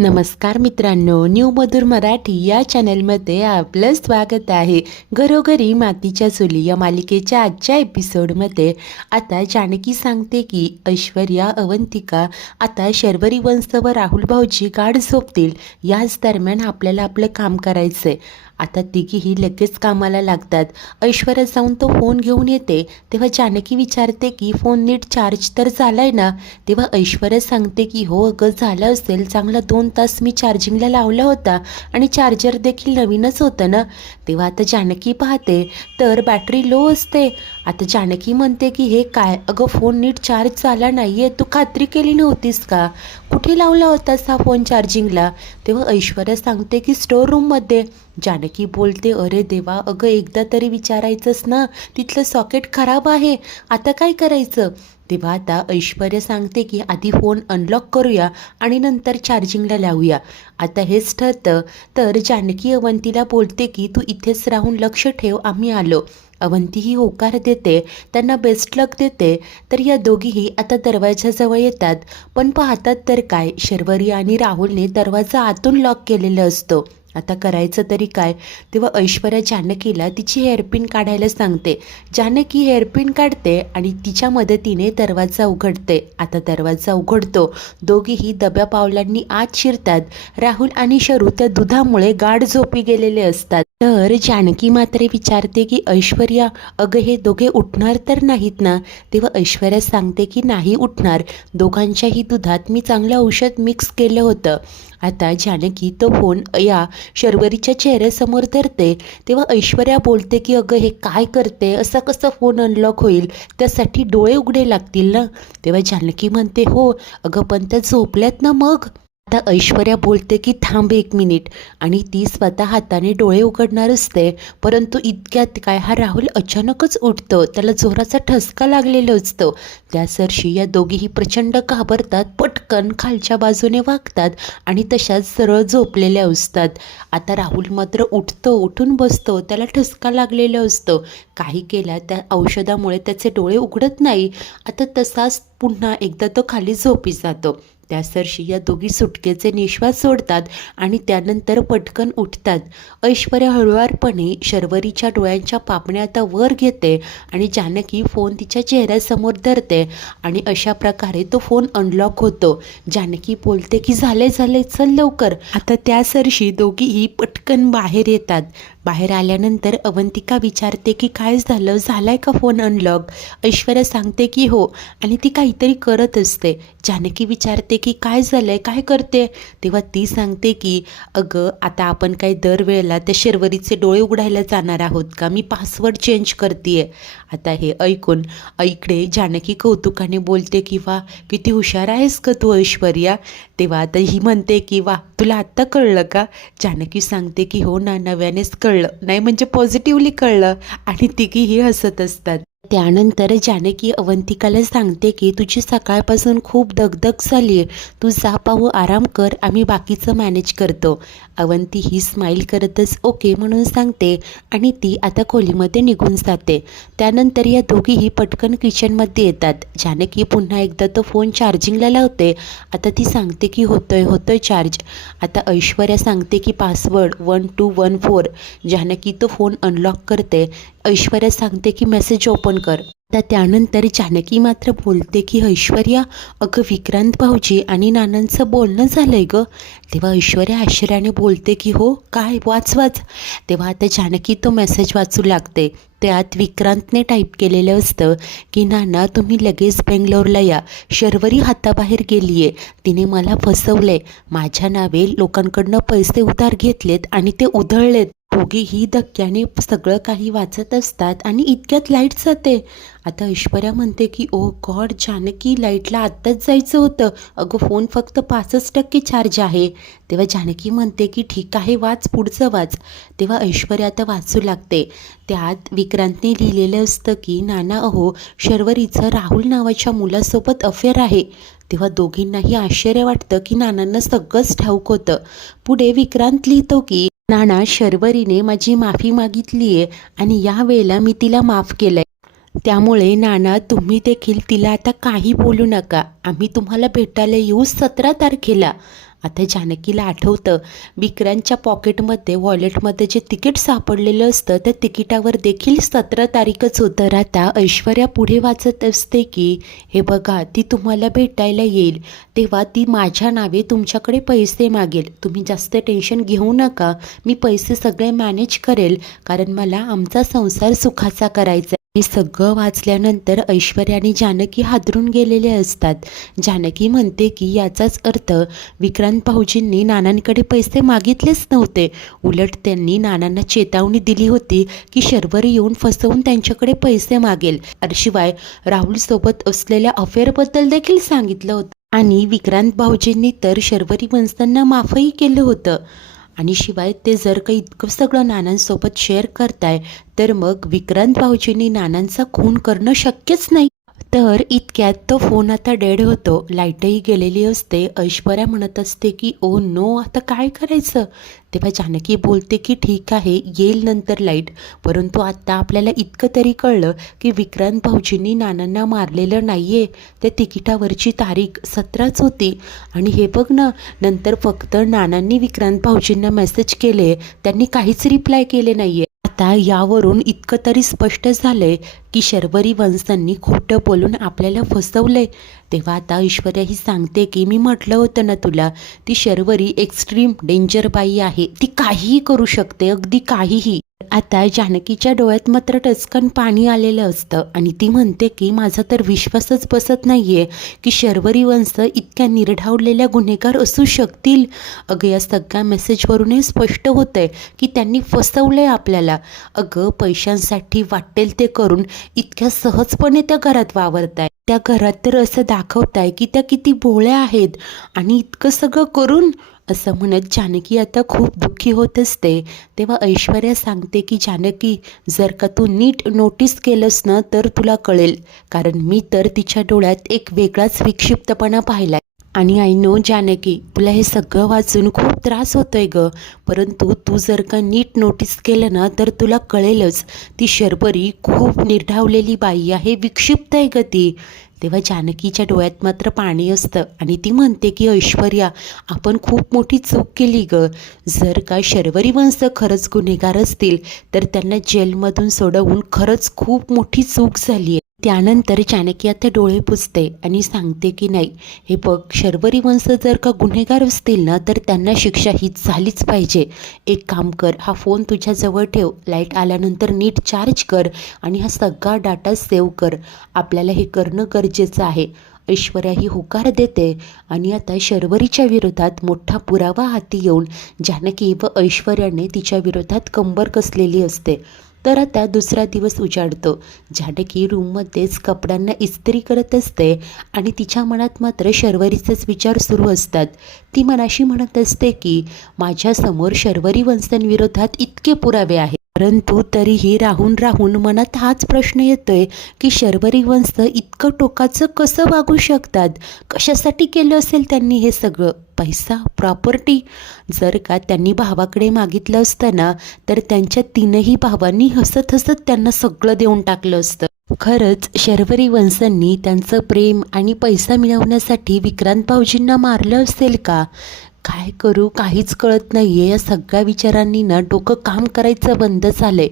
नमस्कार मित्रांनो, न्यू मधुर मराठी या चॅनलमध्ये आपलं स्वागत आहे. घरोघरी मातीच्या चुली या मालिकेच्या आजच्या एपिसोडमध्ये आता जानकी सांगते की ऐश्वर्या अवंतिका आता शर्वरी वंश व राहुल भाऊजी गाढ झोपतील. याच दरम्यान आपल्याला आपलं काम करायचंय. आता तिघीही लगेच कामाला लागतात. ऐश्वर्या जाऊन तो फोन घेऊन येते. तेव्हा जानकी विचारते की फोन नीट चार्ज तर झालाय ना. तेव्हा ऐश्वर्या सांगते की हो अगं झालं असेल, चांगला 2 तास मी चार्जिंगला लावला होता आणि चार्जर देखील नवीनच होतं ना. तेव्हा आता जानकी पाहते तर बॅटरी लो असते. आता जानकी म्हणते की हे काय, अगं फोन नीट चार्ज झाला नाहीये, तू खात्री केली नव्हतीस का? कुठे लावला होतास हा फोन चार्जिंगला? तेव्हा ऐश्वर्या सांगते की स्टोर रूममध्ये. जानकी बोलते अरे देवा, अगं एकदा तरी विचारायचंच ना, तिथलं सॉकेट खराब आहे, आता काय करायचं? तेव्हा आता ऐश्वर्या सांगते की आधी फोन अनलॉक करूया आणि नंतर चार्जिंगला लावूया. आता हेच ठरतं तर जानकी अवंतीला बोलते की तू इथेच राहून लक्ष ठेव, आम्ही आलो. अवंती ही होकार देते, त्यांना बेस्ट लक देते. तर या दोघीही आता दरवाजाजवळ येतात. पण पाहतात तर काय, शर्वरी आणि राहुलने दरवाजा आतून लॉक केलेला असतो. आता करायचं तरी काय? तेव्हा ऐश्वर्या जानकीला तिची हेअरपिन काढायला सांगते. जानकी हेअरपिन काढते आणि तिच्या मदतीने दरवाजा उघडते. आता दरवाजा उघडतो. दोघीही दब्या पावलांनी आत शिरतात. राहुल आणि शरू त्या दुधामुळे गाढ झोपी गेलेले असतात. तर जानकी मात्र विचारते की ऐश्वर्या, अगं हे दोघे उठणार तर नाहीत ना? तेव्हा ऐश्वर्या सांगते की नाही उठणार, दोघांच्याही दुधात मी चांगलं औषध मिक्स केलं होतं. आता जानकी तो फोन या शर्वरीच्या चेहऱ्यासमोर धरते. तेव्हा ऐश्वर्या बोलते की अगं हे काय करते, असा कसा फोन अनलॉक होईल, त्यासाठी डोळे उघडे लागतील ना. तेव्हा जानकी म्हणते हो अगं, पण त्या झोपल्यात ना. मग आता ऐश्वर्या बोलते की थांब 1 मिनिट, आणि ती स्वतः हाताने डोळे उघडणार असते. परंतु इतक्यात काय, हा राहुल अचानकच उठतो. त्याला जोराचा ठसका लागलेला असतो. त्यासरशी या दोघीही प्रचंड घाबरतात, पटकन खालच्या बाजूने वागतात आणि तशाच सरळ झोपलेल्या असतात. आता राहुल मात्र उठतो, उठून बसतो. त्याला ठसका लागलेला असतो. काही केला त्या औषधामुळे त्याचे डोळे उघडत नाही. आता तसाच पुन्हा एकदा तो खाली झोपी जातो. त्यासरशी या दोघी सुटकेचे निश्वास सोडतात आणि त्यानंतर पटकन उठतात. ऐश्वर्या हळुवारपणे शर्वरीच्या डोळ्यांच्या पापण्या आता वर घेते आणि जानकी फोन तिच्या चेहऱ्यासमोर धरते आणि अशा प्रकारे तो फोन अनलॉक होतो. जानकी बोलते की झाले चल लवकर. आता त्यासरशी दोघीही पटकन बाहेर येतात. बाहेर आल्यानंतर अवंतिका विचारते की काय झालं, झालाय का फोन अनलॉक? ऐश्वर्या सांगते की हो, आणि ती काहीतरी करत असते. जानकी विचारते की काय झालंय, काय करते? तेव्हा ती सांगते की अगं आता आपण काय दरवेळेला त्या शर्वरीचे डोळे उघडायला जाणार आहोत का? मी पासवर्ड चेंज करते. आता हे ऐकून इकडे जानकी कौतुकाने बोलते की वा, किती हुशार आहेस का तू ऐश्वर्या. तेव्हा आता ही म्हणते की वा, तुला आत्ता कळलं का? जानकी सांगते की हो ना, नव्यानेच कळलं, नाही म्हणजे पॉझिटिव्हली कळलं. आणि तिघीही हसत असतात. त्यानंतर जानकी अवंतिकाला सांगते की तुझी सकाळपासून खूप दगदग झाली आहे, तू जा पाहू, आराम कर, आम्ही बाकीचं मॅनेज करतो. अवंती ही स्माईल करतच ओके म्हणून सांगते आणि ती आता खोलीमध्ये निघून जाते. त्यानंतर या दोघीही पटकन किचनमध्ये येतात. जानकी पुन्हा एकदा तो फोन चार्जिंगला लावते. आता ती सांगते की होतोय चार्ज. आता ऐश्वर्या सांगते की पासवर्ड 1214. जानकी तो फोन अनलॉक करते. ऐश्वर्या सांगते की मेसेज ओपन कर. तर त्यानंतर जानकी मात्र बोलते की ऐश्वर्या, अगं विक्रांत भाऊजी आणि नानांचं बोलणं झालंय ग. तेव्हा ऐश्वर्या आश्चर्याने बोलते की हो काय, वाच. तेव्हा आता जानकी तो मेसेज वाचू लागते. त्यात विक्रांतने टाईप केलेलं असतं की नाना तुम्ही लगेच बेंगलोरला या, शर्वरी हाताबाहेर गेली आहे, तिने मला फसवलंय, माझ्या नावे लोकांकडनं पैसे उधार घेतलेत आणि ते उधळलेत. दोघीही धक्क्याने सगळं काही वाचत असतात आणि इतक्यात लाईट जाते. आता ऐश्वर्या म्हणते की ओ गॉड जानकी, लाईटला आत्ताच जायचं होतं, अगं फोन फक्त 5% चार्ज आहे. तेव्हा जानकी म्हणते की ठीक आहे, वाच, पुढचं वाच. तेव्हा ऐश्वर्या आता वाचू लागते. त्यात विक्रांतने लिहिलेलं असतं की नाना अहो, शर्वरीचं राहुल नावाच्या मुलासोबत अफेअर आहे. तेव्हा दोघींनाही आश्चर्य वाटतं की नानांना सगळंच ठाऊक होतं. पुढे विक्रांत लिहितो की नाना, शर्वरीने माझी माफी मागितली आहे आणि यावेळेला मी तिला माफ केलंय. त्यामुळे नाना तुम्ही देखील तिला आता काही बोलू नका. आम्ही तुम्हाला भेटायला येऊ 17 तारखेला. आता जानकीला आठवतं विक्रांतच्या पॉकेटमध्ये वॉलेटमध्ये जे तिकीट सापडलेलं असतं त्या तिकिटावर देखील 17 तारीखच होतं. तर आता ऐश्वर्या पुढे वाचत असते की हे बघा, ती तुम्हाला भेटायला येईल तेव्हा ती माझ्या नावे तुमच्याकडे पैसे मागेल. तुम्ही जास्त टेन्शन घेऊ नका, मी पैसे सगळे मॅनेज करेल, कारण मला आमचा संसार सुखाचा करायचा. हे सगळं वाचल्यानंतर ऐश्वर्या आणि जानकी हादरून गेलेले असतात. जानकी म्हणते की याचाच अर्थ विक्रांत भाऊजींनी नानांकडे पैसे मागितलेच नव्हते, उलट त्यांनी नानांना चेतावणी दिली होती की शर्वरी येऊन फसवून त्यांच्याकडे पैसे मागेल. शिवाय राहुलसोबत असलेल्या अफेअरबद्दल देखील सांगितलं होतं. आणि विक्रांत भाऊजींनी तर शर्वरी वंशांना माफही केलं होतं. आणि शिवाय ते जर काही इतकं सगळं नानांसोबत शेअर करताय तर मग विक्रांत भाऊजींनी नानांचा खून करणं शक्यच नाही. तर इतक्यात तो फोन आता डेड होतो, लाईटही गेलेली असते. ऐश्वर्या म्हणत असते की ओ नो, आता काय करायचं. तेव्हा जानकी बोलते की ठीक आहे, येईल नंतर लाईट, परंतु आत्ता आपल्याला इतकं तरी कळलं की विक्रांत भाऊजींनी नानांना मारलेलं नाही आहे. त्या तिकिटावरची तारीख 17च होती. आणि हे बघ ना, नंतर फक्त नानांनी विक्रांत भाऊजींना मेसेज केले, त्यांनी काहीच रिप्लाय केले नाही आहे. आता यावरून इतकं तरी स्पष्ट झालंय की शर्वरी वंशांनी खोटं बोलून आपल्याला फसवलंय. तेव्हा आता ऐश्वर्या ही सांगते की मी म्हटलं होतं ना तुला, ती शर्वरी एक्स्ट्रीम डेंजर बाई आहे, ती काहीही करू शकते, अगदी काहीही. आता जानकीच्या डोळ्यात मात्र टचकन पाणी आलेलं असतं आणि ती म्हणते की माझा तर विश्वासच बसत नाहीये की शर्वरी वंश इतक्या निर्ढावलेल्या गुन्हेगार असू शकतील. अगं या सगळ्या मेसेजवरूनही स्पष्ट होतंय की त्यांनी फसवलंय आपल्याला. अगं पैशांसाठी वाटेल ते करून इतक्या सहजपणे त्या घरात वावरताय. त्या घरात तर असं दाखवताय की त्या किती भोळ्या आहेत आणि इतकं सगळं करून, असं म्हणत जानकी आता खूप दुःखी होत असते. तेव्हा ऐश्वर्या सांगते की जानकी, जर का तू नीट नोटीस केलंस ना तर तुला कळेल, कारण मी तर तिच्या डोळ्यात एक वेगळाच विक्षिप्तपणा पाहिलाय. आणि आय नो जानकी, तुला हे सगळं वाचून खूप त्रास होतोय ग, परंतु तू जर का नीट नोटीस केलं ना तर तुला कळेलच, ती शर्वरी खूप निर्ढावलेली बाई आहे, विक्षिप्त आहे ग ती. तेव्हा जानकीच्या डोळ्यात मात्र पाणी असतं आणि ती म्हणते की ऐश्वर्या, आपण खूप मोठी चूक केली ग. जर का शर्वरी वंश खरंच गुन्हेगार असतील तर त्यांना जेलमधून सोडवून खरंच खूप मोठी चूक झाली आहे. त्यानंतर जानकी आता डोळे पुसते आणि सांगते की नाही, हे बघ, शर्वरी वंश जर का गुन्हेगार असतील ना तर त्यांना शिक्षा ही झालीच पाहिजे. एक काम कर, हा फोन तुझ्याजवळ ठेव, लाईट आल्यानंतर नीट चार्ज कर आणि हा सगळा डाटा सेव्ह कर. आपल्याला हे करणं गरजेचं आहे. ऐश्वर्या ही होकार देते आणि आता शर्वरीच्या विरोधात मोठा पुरावा हाती येऊन जानकी व ऐश्वर्याने तिच्या विरोधात कंबर कसलेली असते. तर आता दुसरा दिवस उजाडतो. जानकी रूममध्येच कपड्यांना इस्त्री करत असते आणि तिच्या मनात मात्र शर्वरीचेच विचार सुरू असतात. ती मनाशी म्हणत असते की माझ्यासमोर शर्वरी वंशांविरोधात इतके पुरावे आहेत, परंतु तरीही राहून राहून मनात हाच प्रश्न येतोय की शर्वरी वंश इतकं टोकाचं कसं वागू शकतात. कशासाठी केलं असेल त्यांनी हे सगळं. पैसा, प्रॉपर्टी. जर का त्यांनी भावाकडे मागितलं असतं ना तर त्यांच्या तीनही भावांनी हसत हसत त्यांना सगळं देऊन टाकलं असतं. खरंच शर्वरी वंशांनी त्यांचं प्रेम आणि पैसा मिळवण्यासाठी विक्रांत भाऊजींना मारलं असेल का? काय करू काहीच कळत नाहीये. या सगळ्या विचारांनी ना डोकं काम करायचं बंद झालंय.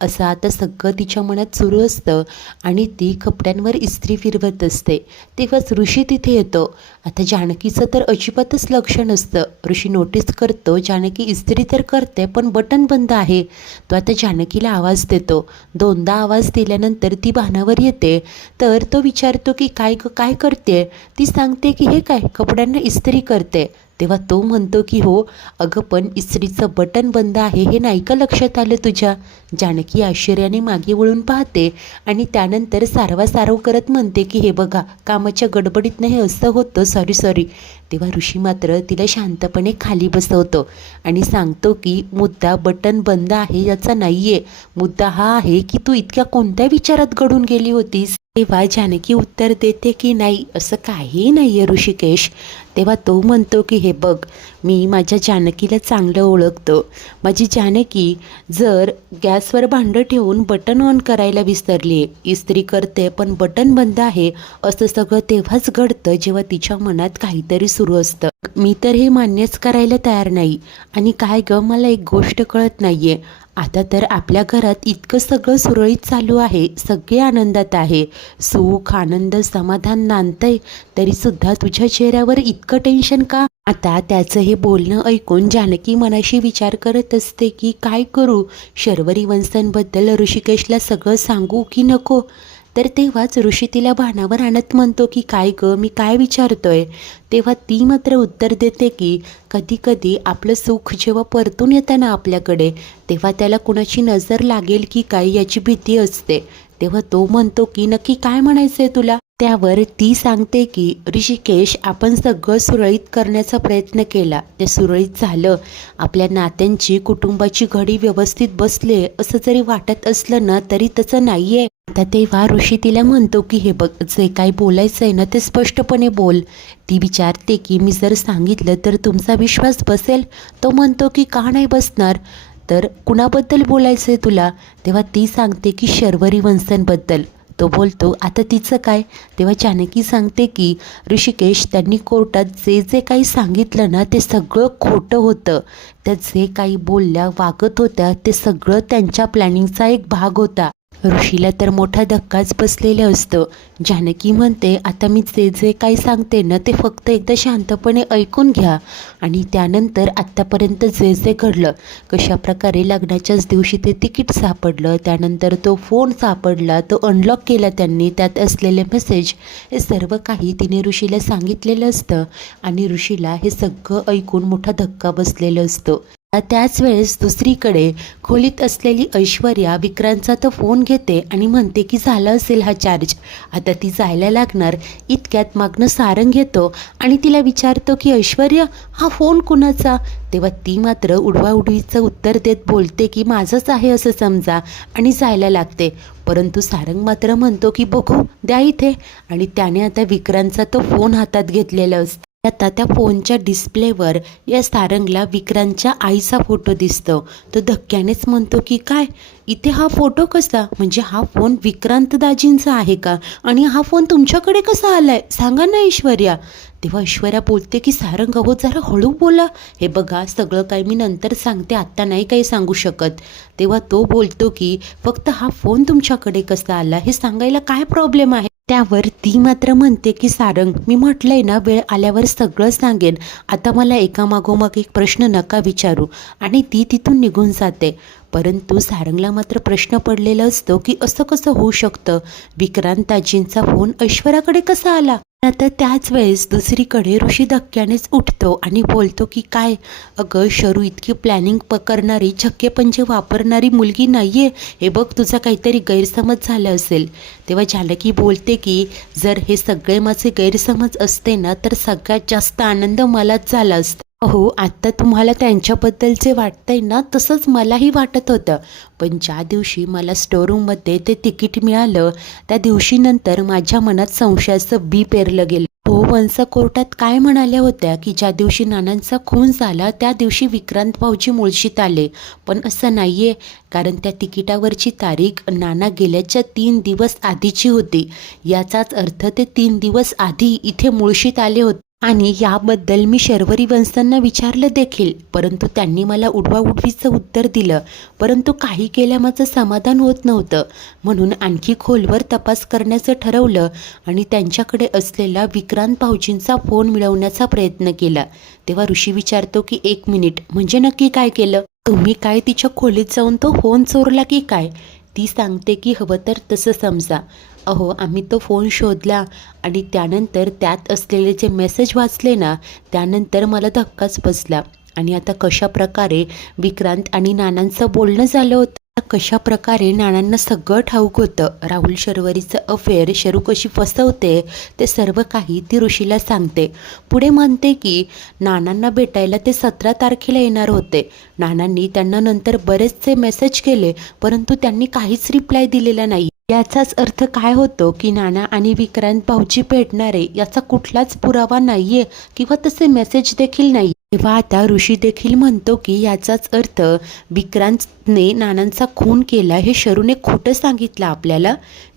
असं आता सगळं तिच्या मनात सुरू असतं आणि ती कपड्यांवर इस्त्री फिरवत असते. तेव्हाच ऋषी तिथे येतो. आता जानकीचं तर अजिबातच लक्ष नसतं. ऋषी नोटीस करतो जानकी इस्त्री तर करते पण बटन बंद आहे. तो आता जानकीला आवाज देतो. दोनदा आवाज दिल्यानंतर ती भानावर येते. तर तो विचारतो की काय करते. ती सांगते की हे काय, कपड्यांना इस्त्री करते. तेव्हा तो म्हणतो की हो अगं, पण इस्त्रीचं बटन बंद आहे हे नाही का लक्षात आलं तुझ्या. जानकी आश्चर्याने मागे वळून पाहते आणि त्यानंतर सारवासारव करत म्हणते की हे बघा, कामाच्या गडबडीतनं हे असं होतं, सॉरी. तेव्हा ऋषी मात्र तिला शांतपणे खाली बसवतो आणि सांगतो की मुद्दा बटन बंद आहे याचा नाही आहे, मुद्दा हा आहे की तू इतक्या कोणत्या विचारात गढून गेली होतीस. तेव्हा जानकी उत्तर देते की नाही, असं काही नाही आहे ऋषिकेश. तेव्हा तो म्हणतो की हे बघ, मी माझ्या जानकीला चांगलं ओळखतो. माझी जानकी जर गॅसवर भांडं ठेवून बटन ऑन करायला विसरली, इस्त्री करते पण बटन बंद आहे, असं सगळं तेव्हाच घडतं जेव्हा तिच्या मनात काहीतरी सुरू असतं. मी तर हे मान्यच करायला तयार नाही. आणि काय गं, मला एक गोष्ट कळत नाहीये. आता तर आपल्या घरात इतकं सगळं सुरळीत चालू आहे, सगळे आनंदात आहे, सुख आनंद समाधान नांदतंय, तरीसुद्धा तुझ्या चेहऱ्यावर इतकं टेन्शन का? आता त्याचं हे बोलणं ऐकून जानकी मनाशी विचार करत असते की काय करू, शर्वरी वंशांबद्दल ऋषिकेशला सगळं सांगू की नको. तर तेव्हाच ऋषी तिला भानावर आणत म्हणतो की काय गं, मी काय विचारतोय. तेव्हा ती मात्र उत्तर देते की कधी कधी आपलं सुख जेव्हा परतून येतं ना आपल्याकडे, तेव्हा त्याला कुणाची नजर लागेल की काय याची भीती असते. तेव्हा तो म्हणतो की नक्की काय म्हणायचंय तुला. त्यावर ती सांगते की ऋषिकेश, आपण सगळं सुरळीत करण्याचा प्रयत्न केला, ते सुरळीत झालं, आपल्या नात्यांची कुटुंबाची घडी व्यवस्थित बसले असं जरी वाटत असलं ना तरी तसं नाहीये. आता तेव्हा ऋषी तिला म्हणतो की हे बघ, जे काही बोलायचं आहे ना ते स्पष्टपणे बोल. ती विचारते की मी जर सांगितलं तर तुमचा विश्वास बसेल. तो म्हणतो की का नाही बसणार, तर कुणाबद्दल बोलायचं आहे तुला. तेव्हा ती सांगते की शर्वरी वंशांबद्दल. तो बोलतो आता तिचं काय. तेव्हा जानकी सांगते की ऋषिकेश, त्यांनी कोर्टात जे जे काही सांगितलं ना ते सगळं खोटं होतं. त्या जे काही बोलल्या वागत होत्या ते सगळं त्यांच्या प्लॅनिंगचा एक भाग होता. ऋषीला तर मोठा धक्काच बसलेला असतो. जानकी म्हणते आता मी जे जे काही सांगते ना ते फक्त एकदा शांतपणे ऐकून घ्या, आणि त्यानंतर आत्तापर्यंत जे जे घडलं, कशाप्रकारे लग्नाच्याच दिवशी ते तिकीट सापडलं, त्यानंतर तो फोन सापडला, तो अनलॉक केला त्यांनी, त्यात असलेले मेसेज, हे सर्व काही तिने ऋषीला सांगितलेलं असतं. आणि ऋषीला हे सगळं ऐकून मोठा धक्का बसलेला असतो. त्याच वेळेस दुसरीकडे खोलीत असलेली ऐश्वर्या विक्रांतचा तो फोन घेते आणि म्हणते की झालं असेल हा चार्ज, आता ती जायला लागणार. इतक्यात मागणं सारंग येतो आणि तिला विचारतो की ऐश्वर्या, हा फोन कुणाचा. तेव्हा ती मात्र उडवाउडवीचं उत्तर देत बोलते की माझंच आहे असं समजा, आणि जायला लागते. परंतु सारंग मात्र म्हणतो की बघू द्या इथे, आणि त्याने आता विक्रांतचा तो फोन हातात घेतलेला असतो. आता त्या फोनच्या डिस्प्लेवर या सारंगला विक्रांतच्या आईचा फोटो दिसतो. तो धक्क्यानेच म्हणतो की काय, इथे हा फोटो कसा, म्हणजे हा फोन विक्रांत दाजींचा आहे का, आणि हा फोन तुमच्याकडे कसा आलाय, सांगा ना ऐश्वर्या. तेव्हा ऐश्वर्या बोलते की सारंग, अहो जरा हळू बोला, हे बघा सगळं काही मी नंतर सांगते, आत्ता नाही काही सांगू शकत. तेव्हा तो बोलतो की फक्त हा फोन तुमच्याकडे कसा आला हे सांगायला काय प्रॉब्लेम आहे. त्यावर ती मात्र म्हणते की सारंग, मी म्हटलंय ना वेळ आल्यावर सगळं सांगेन, आता मला एकामागोमाग एक प्रश्न नका विचारू, आणि ती तिथून निघून जाते. परंतु सारंगला मात्र प्रश्न पडलेला असतो की असं कसं होऊ शकतं, विक्रांताजींचा फोन ऐश्वर्याकडे कसा आला. आता त्याच वेळेस दुसरीकडे ऋषी धक्क्यानेच उठतो आणि बोलतो की काय, अगं शरू, इतकी प्लॅनिंग करणारी, छक्केपंजे वापरणारी मुलगी नाहीये, हे बघ तुझा काहीतरी गैरसमज झाला असेल. तेव्हा जानकी बोलते की जर हे सगळे माझे गैरसमज असते ना तर सगळ्यात जास्त आनंद मलाच झाला असता. हो, आत्ता तुम्हाला त्यांच्याबद्दल जे वाटतंय ना तसंच मलाही वाटत होतं, पण ज्या दिवशी मला स्टोरूममध्ये ते तिकीट मिळालं त्या दिवशीनंतर माझ्या मनात संशयाचं बी पेरलं गेलं. हो, वंसा कोर्टात काय म्हणाल्या होत्या की ज्या दिवशी नानांचा खून झाला त्या दिवशी विक्रांत भाऊजी मुळशीत आले, पण असं नाहीये, कारण त्या तिकिटावरची तारीख नाना गेल्याच्या 3 दिवस आधीची होती. याचाच अर्थ ते 3 दिवस आधी इथे मुळशीत आले होते. आणि याबद्दल मी शर्वरी वंशांना विचारलं देखील, परंतु त्यांनी मला उडवाउडवीचं उत्तर दिलं. परंतु काही केल्या माझं समाधान होत नव्हतं, म्हणून आणखी खोलवर तपास करण्याचं ठरवलं आणि त्यांच्याकडे असलेला विक्रांत भाऊजींचा फोन मिळवण्याचा प्रयत्न केला. तेव्हा ऋषी विचारतो की 1 मिनिट, म्हणजे नक्की काय केलं तुम्ही, काय तिच्या खोलीत जाऊन तो फोन चोरला की काय. ती सांगते की हवं तर तसं समजा. अहो, आम्ही तो फोन शोधला आणि त्यानंतर त्यात असलेले जे मेसेज वाचले ना त्यानंतर मला धक्काच बसला. आणि आता कशा प्रकारे विक्रांत आणि नानांचं बोलणं झालं होतं, कशा प्रकारे नानांना सगळं ठाऊक होतं, राहुल शर्वरीचं अफेअर शरू कशी फसवते, ते सर्व काही ती ऋषीला सांगते. पुढे म्हणते की नानांना भेटायला ते 17 तारखेला येणार होते. नानांनी त्यांना नंतर बरेचसे मेसेज केले, परंतु त्यांनी काहीच रिप्लाय दिलेला नाही. याचाच अर्थ काय होतो की नाना आणि विक्रांत भाऊजी भेटणारे याचा कुठलाच पुरावा नाहीये किंवा तसे मेसेज देखील नाही. तेव्हा आता ऋषी देखील म्हणतो की याचाच अर्थ विक्रांतने नानांचा खून केला हे शरूने खोटं सांगितलं आपल्याला.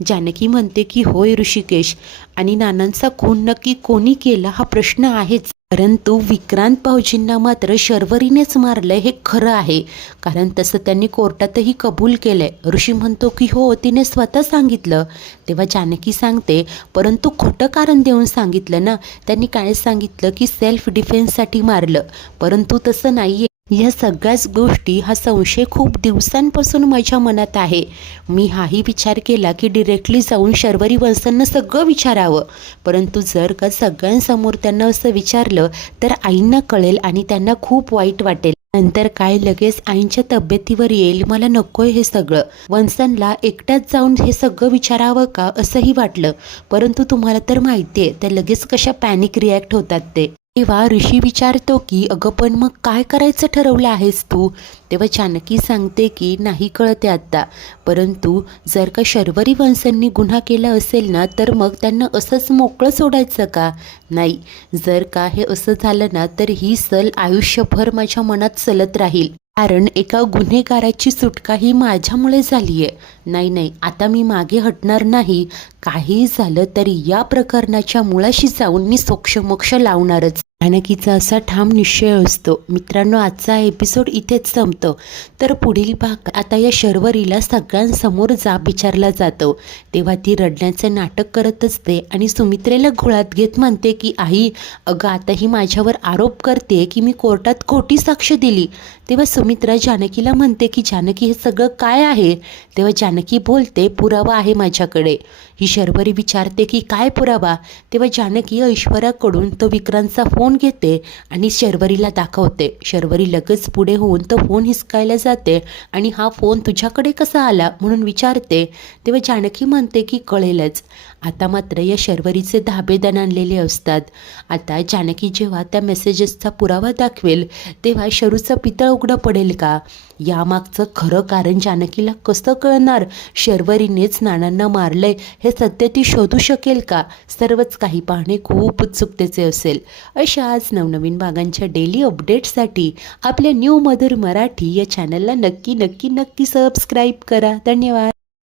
जानकी म्हणते की होय ऋषिकेश, आणि नानांचा खून नक्की कोणी केला हा प्रश्न आहेच, परंतु विक्रांत भाऊजींना मात्र शर्वरीनेच मारलंय हे खरं आहे, कारण तसं त्यांनी कोर्टातही कबूल केलंय. ऋषी म्हणतो की हो तिने स्वतः सांगितलं. तेव्हा जानकी सांगते परंतु खोटं कारण देऊन सांगितलं ना. त्यांनी काय सांगितलं की सेल्फ डिफेन्ससाठी मारलं, परंतु तसं नाही. या सगळ्याच गोष्टी, हा संशय खूप दिवसांपासून माझ्या मनात आहे. मी हाही विचार केला की डिरेक्टली जाऊन शर्वरी वंशांना सगळं विचारावं, परंतु जर का सगळ्यांसमोर त्यांना असं विचारलं तर आईंना कळेल आणि त्यांना खूप वाईट वाटेल. नंतर काय लगेच आईंच्या तब्येतीवर येईल. मला नकोय हे सगळं. वंशांना एकट्याच जाऊन हे सगळं विचारावं का असंही वाटलं, परंतु तुम्हाला तर माहिती आहे त्या लगेच कशा पॅनिक रिॲक्ट होतात ते. तेव्हा ऋषी विचारतो की अगं पण मग काय करायचं ठरवलं आहेस तू. तेव्हा जानकी सांगते की नाही कळते आत्ता, परंतु जर का शर्वरी वंशांनी गुन्हा केला असेल ना तर मग त्यांना असंच मोकळं सोडायचं का. नाही, जर का हे असं झालं ना तर ही सल आयुष्यभर माझ्या मनात चलत राहील, कारण एका गुन्हेगाराची सुटका ही माझ्यामुळे झाली आहे. नाही, आता मी मागे हटणार नाही. काही झालं तरी या प्रकरणाच्या मुळाशी जाऊन मी सोक्षमोक्ष लावणारच. जानकीचा असा ठाम निश्चय असतो. मित्रांनो, आजचा एपिसोड इथेच संपतो. तर पुढील भाग आता या शर्वरीला सगळ्यांसमोर जाब विचारला जातो. तेव्हा ती रडण्याचे नाटक करत असते आणि सुमित्रेला घोळात घेत म्हणते की आई, अगं आता ही माझ्यावर आरोप करते की मी कोर्टात खोटी साक्ष दिली. तेव्हा सुमित्रा जानकीला म्हणते की जानकी हे सगळं काय आहे. तेव्हा जानकी बोलते पुरावा आहे माझ्याकडे. ही शर्वरी विचारते की काय पुरावा. तेव्हा जानकी ऐश्वर्याकडून तो विक्रांतचा फोन घेते आणि शर्वरीला दाखवते. शर्वरी लगेच पुढे होऊन तो फोन हिसकायला जाते आणि हा फोन तुझ्याकडे कसा आला म्हणून विचारते. तेव्हा जानकी म्हणते की कळेलच. आता मात्र या शर्वरीचे धाबे दणाणलेले असतात. आता जानकी जेव्हा त्या मेसेजेसचा पुरावा दाखवेल तेव्हा शरूचं पितळ उघडं पडेल का. यामागचं खरं कारण जानकीला कसं कळणार. शर्वरीनेच नानांना मारलंय हे सत्य ती शोधू शकेल का. सर्वच काही पाहणे खूप उत्सुकतेचे असेल. अशाच नवनवीन भागांच्या डेली अपडेट्ससाठी आपल्या न्यू मधुर मराठी या चॅनलला नक्की सबस्क्राईब करा. धन्यवाद.